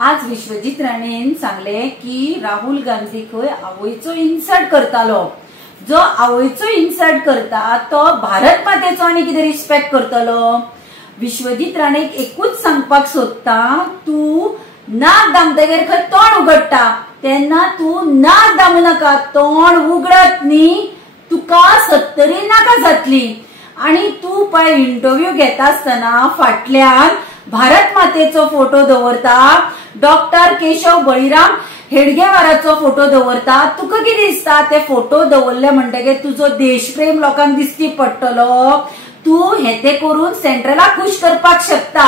आज विश्वजीत राणेन सांगले की राहुल गांधी खंय आवयचो इन्सल्ट करतालो। जो आवयचो इन्सल्ट करता तो भारत मातेचो आनी कितें रिस्पेक्ट करतलो। विश्वजीत राणेक एकूच सांगपाक सोदता, तू नाक दामतगीर खंय तोंड उगडटा तेन्ना तू नाक दामू नाका। तोंड उगडत न्ही तुका 70 नाका जातली। आणि तू पळय इंटरव्यू घेता आसतना फाटल्यान भारत मातेचो फोटो दवरता, डॉक्टर केशव बळीराम हेडगेवाराचो फोटो दवरता। तुका कितें दिसता ते फोटो दवरले म्हणटकीर तुजो देशप्रेम लोकांक दिसची पडटलो। तू हेते करून सेंट्रलाक खुश करपाक शकता।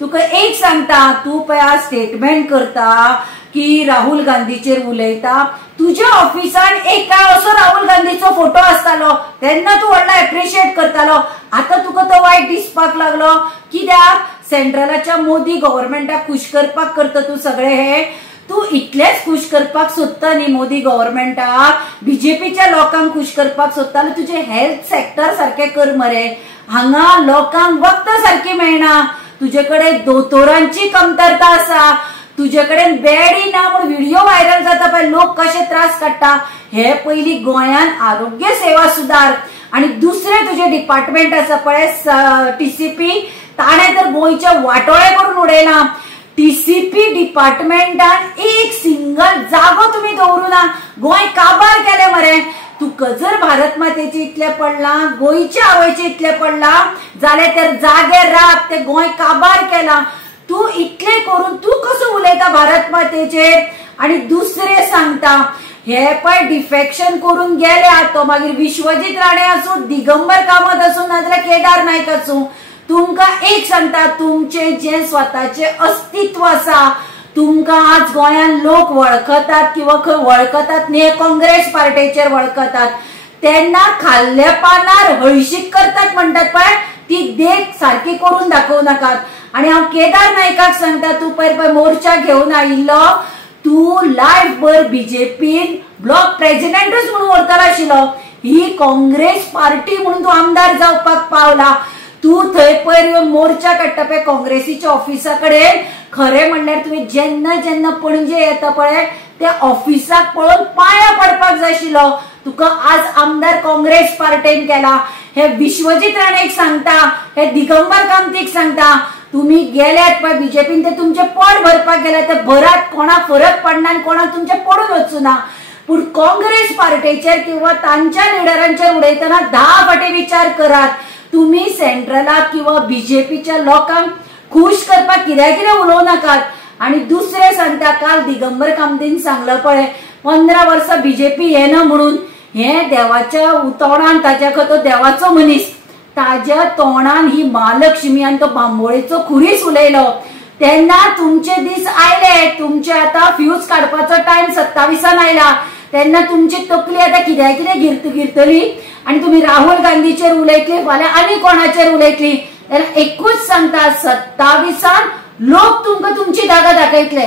तुका एक सांगता, तू पळय आज स्टेटमेंट करता की राहुल गांधीचेर उलयता। तुझ्या ऑफिसान एक काळ असो राहुल गांधीचो फोटो आसतालो तेन्ना तू व्हडलो एप्रिशिएट करतालो। आता तुका तो वायट दिसपाक लागलो कित्याक? सेंट्रलाच्या मोदी गव्हर्नमेंटाक खुश करपाक करता तू सगळे हे। तू इतलेच खुश करपाक सोदता न्ही मोदी गव्हर्नमेंटाक, बीजेपीच्या लोकांक खुश करपाक सोदतालो। तुझे हेल्थ सेक्टर सारखे कर मरे। हांगा लोकांक वखद सारखी मेळना, तुझेकडे दोतोरांची कमतरता आसा, तुझेकडे बेडी ना म्हणून व्हिडिओ व्हायरल जाता पळय, लोक कशे त्रास काडटा। हे पयली गोंयान आरोग्य सेवा सुधार। आणि दुसरे तुझे डिपार्टमेंट आसा पळय टीसीपी, ताणे तर गोंयचे वाटोळे करून उडयला। टीसीपी डिपार्टमेंटान एक सिंगल जागो तुम्ही दवरूना, गोंय काबार केले मरे। तुका जर भारत मातेचे इतले पडला, गोंयच्या आवयचे इतले पडला जाल्यार तर जागे राब, ते गोंय काबार केला। तू इतले करून तू कसो उलयता भारत मातेचेर? आणि दुसरे सांगता हे पळय डिफेक्शन करून गेले तो मागीर विश्वजीत राणे आसूं, दिगंबर कामत आसूं, नाजाल्यार केदार नायक आसूं, तुमकां एक सांगता, तुमचे जे स्वताचे अस्तित्व आसा, तुमकां आज गोंयान लोक वळखतात किंवा खंय वळखतात न्ही, काँग्रेस पार्टीचेर वळखतात। तेन्ना खाल्ल्या पानार हळशीक करतात म्हणटात पळय, ती देख सारखी करून दाखोव नाकात। आणि हांव केदार नायकाक सांगता, तू पळय मोर्चा घेवन आयिल्लो, तू लायफ भर बीजेपीन ब्लॉक प्रेसिडेंटूच म्हणून व्हरतलो आशिल्लो। ही काँग्रेस पार्टी म्हणून तू आमदार जावपाक पावला। तू थंय पळय मोर्चा काडटा पळय काँग्रेसीच्या ऑफिसा कडेन, खरें म्हणल्यार तुवें जेन्ना जेन्ना पणजे येता पळय त्या ऑफिसाक पळोवन पांयां पडपाक जाय आशिल्लो। तुका आज आमदार काँग्रेस पार्टीन केला। हे विश्वजीत राणेक सांगता, हे दिगंबर कामतीक सांगता, तुम्ही गेल्यात पळय बीजेपीन ते तुमचे पोट भरपाक गेले, ते भरात कोणाक फरक पडना आनी कोणाक तुमचे पडून वचूना। पूण काँग्रेस पार्टीचेर किंवा तांच्या लिडरांचेर उडयतना 10 फावटी विचार करात। तुम्ही सेंट्रलाक किंवा बीजेपीच्या लोकांक खुश करपाक कितें उलोव नाकात। आणि दुसरे सांगता, काल दिगंबर कामतीन सांगलं पळय 15 वर्सां बीजेपी येना म्हणून, हे देवाच्या तोंडान, ताच्या तो देवाचो मनीस, ताज्या तोंडान ही महालक्ष्मी आनी तो बांबोळेचो खुरीस उलयलो। तेन्ना तुमचे दीस आयले, तुमचे आता फ्यूज काडपाचो टाइम 27 आयला, तेन्ना तुमची तकली आता कितें गिरतली आणि तुम्ही राहुल गांधीचेर उलयतली, फाल्यां आनी कोणाचेर उलयतली। जाल्यार एकूच सांगता, 27 लोक तुमकां तुमची जागा दाखयतले।